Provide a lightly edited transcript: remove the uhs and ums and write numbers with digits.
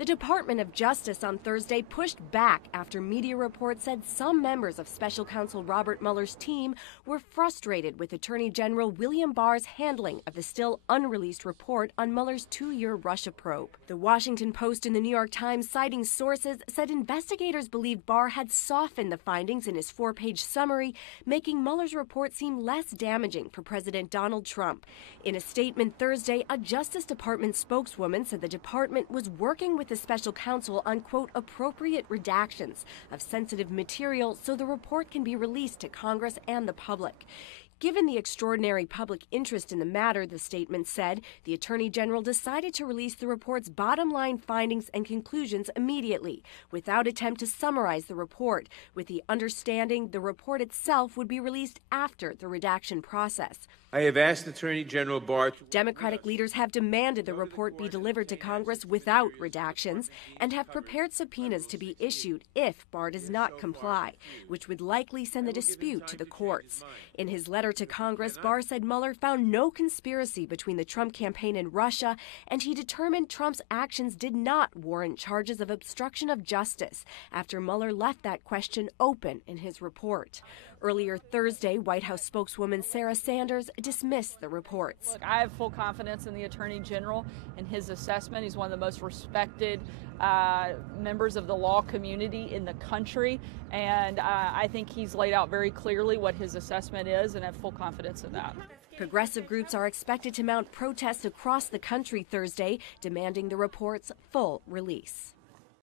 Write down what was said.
The Department of Justice on Thursday pushed back after media reports said some members of Special Counsel Robert Mueller's team were frustrated with Attorney General William Barr's handling of the still unreleased report on Mueller's 2-year Russia probe. The Washington Post and the New York Times, citing sources, said investigators believed Barr had softened the findings in his 4-page summary, making Mueller's report seem less damaging for President Donald Trump. In a statement Thursday, a Justice Department spokeswoman said the department was working with the special counsel on, quote, appropriate redactions of sensitive material so the report can be released to Congress and the public. Given the extraordinary public interest in the matter, the statement said, the Attorney General decided to release the report's bottom-line findings and conclusions immediately, without attempt to summarize the report, with the understanding the report itself would be released after the redaction process. I have asked Attorney General Barr. Democratic leaders have demanded the report be delivered to Congress without redactions and have prepared subpoenas to be issued if Barr does not comply, which would likely send the dispute to the courts. In his letter to Congress, Barr said Mueller found no conspiracy between the Trump campaign and Russia, and he determined Trump's actions did not warrant charges of obstruction of justice after Mueller left that question open in his report. Earlier Thursday, White House spokeswoman Sarah Sanders dismissed the reports. Look, I have full confidence in the Attorney General and his assessment. He's one of the most respected members of the law community in the country, and I think he's laid out very clearly what his assessment is, and I have full confidence in that. Progressive groups are expected to mount protests across the country Thursday, demanding the report's full release.